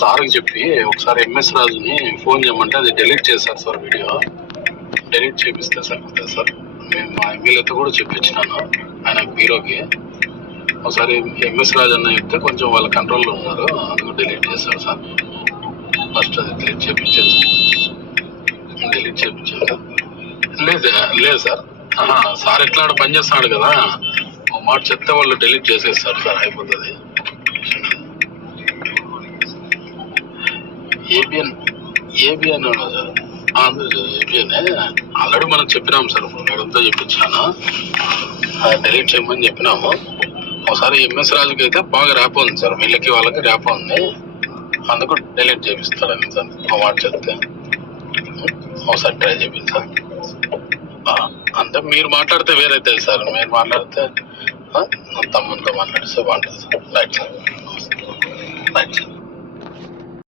సార్కి చెప్పి ఒకసారి ఎంఎస్ రాజుని ఫోన్ చేయమంటే అది డెలీట్ చేశారు సార్. వీడియో డెలీట్ చేపిస్తే సరిపోతుంది సార్. మేము మా ఎమ్మెల్యేతో కూడా చెప్పించినాను ఆయన బ్యూరోకి. ఒకసారి ఎంఎస్ రాజు అన్న చెప్తే కొంచెం వాళ్ళ కంట్రోల్లో ఉన్నారు, అందుకు డెలీట్ చేశారు సార్. ఫస్ట్ అది డెలీట్ చేయించాను సార్. డెలీట్ చేయించాను సార్. లేదు సార్. సార్ ఎట్లా పని చేస్తున్నాడు కదా, ఒక మాట చెప్తే వాళ్ళు డెలీట్ చేసేస్తారు సార్, అయిపోతుంది. ABN sir, Andhra Pradesh ABN already మనం చెప్పినాము సార్. మేడంతో చెప్పించాను, డెలీట్ చేయమని చెప్పినాము. ఒకసారి ఎంఎస్ రాజుకి అయితే బాగా ర్యాప్ ఉంది సార్, వీళ్ళకి వాళ్ళకి ర్యాప్ ఉంది, అందుకు డెలీట్ చేపిస్తారని సార్. ఒక మాట చెప్తే ఒకసారి ట్రై చేపించారు. అంటే మీరు మాట్లాడితే వేరైతే సార్, మీరు మాట్లాడితే తమ్ముతో మాట్లాడిస్తే బాగుంటుంది సార్. Right sir.